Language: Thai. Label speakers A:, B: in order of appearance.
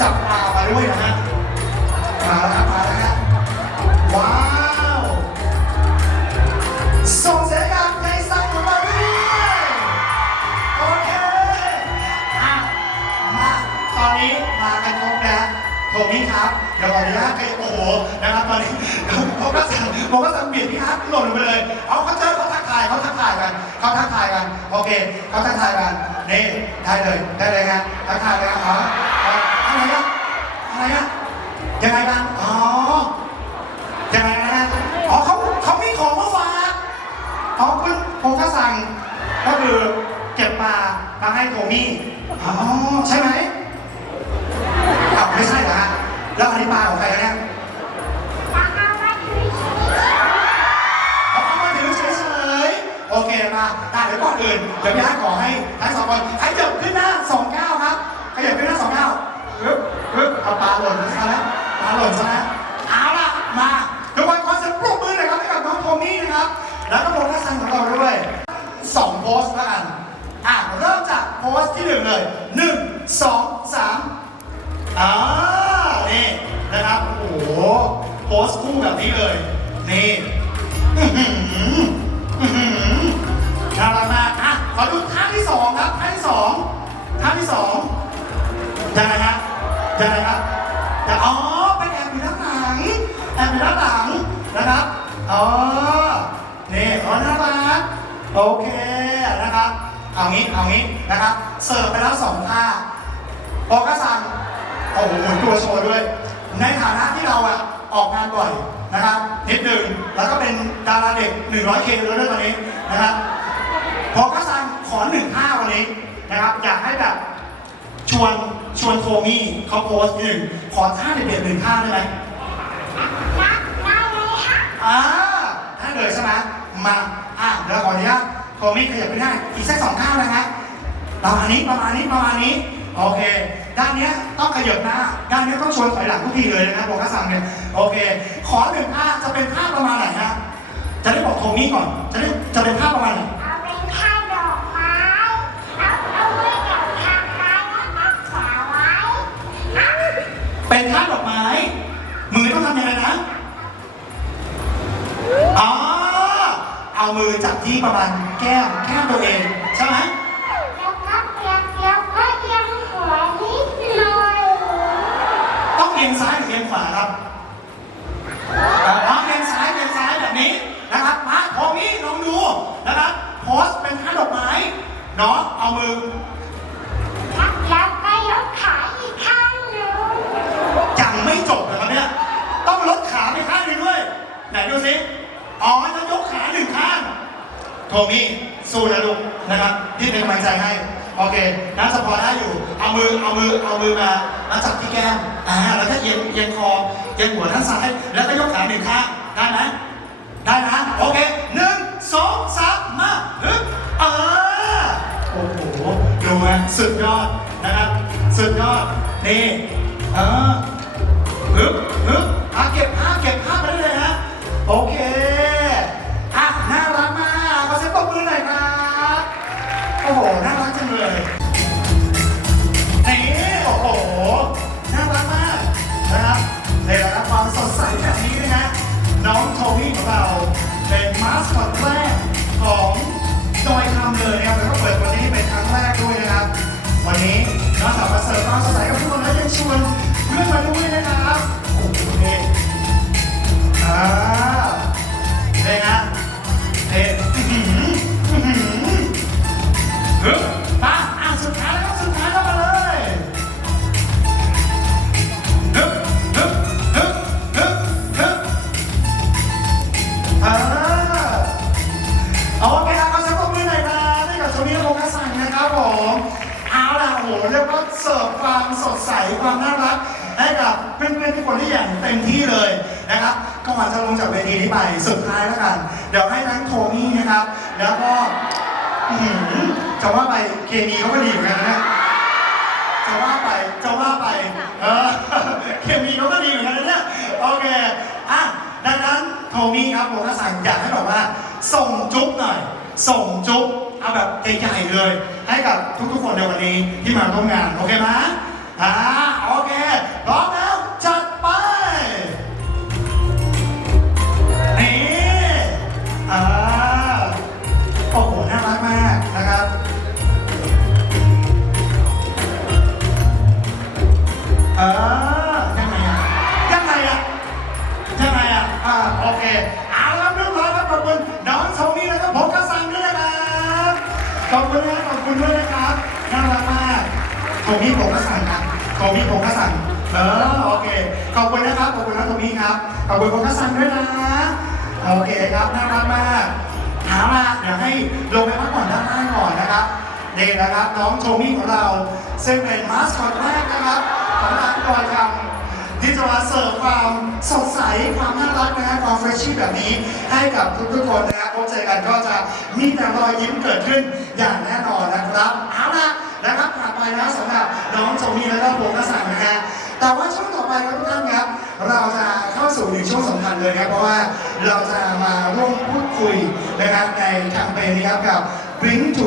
A: จับปลามาด้วยนะฮะมาแล้วครับมาแล้วครับว้าวส่งเสียงดังในสังมาเรื่อยโอเคอะมาตอนนี้มากันครบนะผมนี่ครับเดี๋ยวขออนุญาตไปโอ้โหนะครับตอนนี้ผมก็สั่งผมก็สั่งเบียดพี่ครับหล่นลงไปเลย เอาเขาเจอเขาทักทายเขาทักทายกันเขาทักทายกันโอเคเขาทักทายกันนี่ได้เลยได้เลยฮะทักทายเลยครับ อ๋ออ๋ออะไรนะอะไรนะยังไงกันอ๋อยังไงนะฮะอ๋อเขาเขามีของมาฝากอ๋อคุณโพกสั่งก็คือเก็บปลามาให้โทมี่อ๋อใช่ไหมอ้าวไม่ใช่เหรอฮะแล้วอันนี้ปลาของใครกันเนี่ยเอาเอามาถือเฉยๆโอเคมาได้เดี๋ยวก่อนอื่นเดี๋ยวพี่อาร์ตขอให้ทั้งสองคนขยับขึ้นหน้าสองก้าครับขยับขึ้นหน้าสองก้าวปึ๊บปึ๊บ เอาปลาหล่นซะแล้วปลาหล่นซะแล้วเอาล่ะมาทุกคนขอเสียงปรบมือหน่อยครับให้กับน้องโทมี่นะครับ แล้วก็โปรดักชั่นของเราด้วยสองโพสต์ล้วกันอะเริ่มจากโพสต์ที่หนึ่งเลยหนึ่งสองสามอ่านี่นะครับโอ้โหโพสต์คู่แบบนี้เลยนี่น่ารักมากอะขอดูท่าที่สองครับท่าที่สองท่าที่สอง ยังไงครับแต่อ๋อเป็นแอบอยู่ด้านหลังแอบอยู่ด้านหลังนะครับอ๋อนี่อ๋อน่ารักโอเคนะครับเอางี้เอางี้นะครับเสิร์ฟไปแล้วสองท่าโอกาซังโอ้โหหมุนตัวโชว์ด้วย ในฐานะที่เราอะออกงานบ่อยนะครับนิดหนึ่งแล้วก็เป็นดาราเด็ก 100K แล้วด้วยตอนนี้นะครับโอกาซังขอหนึ่งท่าวันนี้นะครับ อยากให้แบบชวน ชวนโทมี่เขาโพสต์หนึ่งขอท่าเด็ดๆหนึ่งท่าได้ไหมอ่าได้เลยใช่ไหมมาอะเดี๋ยวขออนุญาตโทมี่ขยับไปได้อีกสักสองท่าเลยนะประมาณนี้ประมาณนี้ประมาณนี้โอเค ด้านเนี้ยต้องขยับหน้า ด้านเนี้ยต้องชวนถอยหลังทุกทีเลยนะครับบอกกระสังเนี่ยโอเค ขอหนึ่งภาพจะเป็นภาพประมาณไหนฮะจะได้บอกโทมี่ก่อนจะได้จะเป็นภาพประมาณไหน เป็นภาดอกไม้ มือต้องทำยังไงนะอ๋อเอามือจับที่ประมาณแก้มแก้มตัวเอง ใช่ไหมต้องเอียงซ้ายหรือเอียงขวาครับเอาเรียงซ้ายเรียงซ้ายแบบนี้นะครับมาโทมี่ลองดูนะครับโพสเป็นท่าดอกไม้เนาะเอามือ ทมี่สู้นะลูกนะครับพี่เป็นกำลังใจให้ โอเคน่าจะพอได้อยู่ เอามือเอามือเอามือมามาจับที่แก้มอ่าแล้วก็เอียงเอียงคอเอียงหัวด้านซ้ายแล้วก็ยกขาหนึ่งข้างได้ไหมได้นะโอเคหนึ่งสองสามมาฮึบเออโอ้โหดูไหมสุดยอดนะครับสุดยอดนี่เออฮึบฮึบอะเก็บภาเก็บภาไปเลย ชวนเพื่อนมาด้วยนะครับโอเคอ่า ความสดใสความน่ารักให้กับเพื่อนๆทุกคนที่อย่างเต็มที่เลยนะครับก่อนจะลงจากเวทีนี้ไปสุดท้ายแล้วกัน เดี๋ยวให้ทั้งโทนี่นะครับ แล้วก็จะว่าไปเคมีเขาก็ดีเหมือนกันนะจะว่าไปจะว่าไปเออเคมีเขาก็ดีเหมือนกันนะเนี่ยโอเคอะดังนั้นโทมี่ครับผมก็สั่งอยากให้แบบว่า ส่งจุ๊บหน่อย ส่งจุ๊บเอาแบบใหญ่ๆเลย ให้กับทุกๆคนในวันนี้ที่มาร่วมงาน โอเคไหม อ่าโอเคพร้อมแล้วจัดไป นี่อ่าโอ้โหน่ารักมากนะครับ เออยังไงอะยังไงอะยังไงอะอ่าโอเคเอาละเรื่องราวครับขอบคุณน้องโซนี่แล้วก็ผมก็สั่งด้วยนะครับขอบคุณนะขอบคุณด้วยนะครับน่ารักมากโซนี่ผมก็สั่ง นเออโอเค ขอบคุณนะครับ ขอบคุณนะโทมี่ครับ ขอบคุณโปกสันด้วยนะ โอเคครับ น่ารักมากเอาละเดี๋ยวให้ลงไปพักผ่อนด้านล่างก่อนนะครับนี่นะครับน้องโทมี่ของเรา ซึ่งเป็นมาสคอตแรกนะครับของร้านกอยคำที่จะมาเสิร์ฟความสดใสความน่ารักนะฮะความเฟรชชี่แบบนี้ ให้กับทุกๆคนนะครับพบเจอกันก็จะมีแต่รอยยิ้มเกิดขึ้นอย่างแน่นอนนะครับเอาละนะครับผ่านไปนะสำหรับ น้องโจมี่แล้วก็โบกัสนนะฮะแต่ว่าช่วงต่อไปครับทุกท่านครับ เราจะเข้าสู่หนึ่งช่วงสำคัญเลยครับเพราะว่าเราจะมาร่วมพูดคุยนะครับในแคมเปญนี้ครับกับ Bring to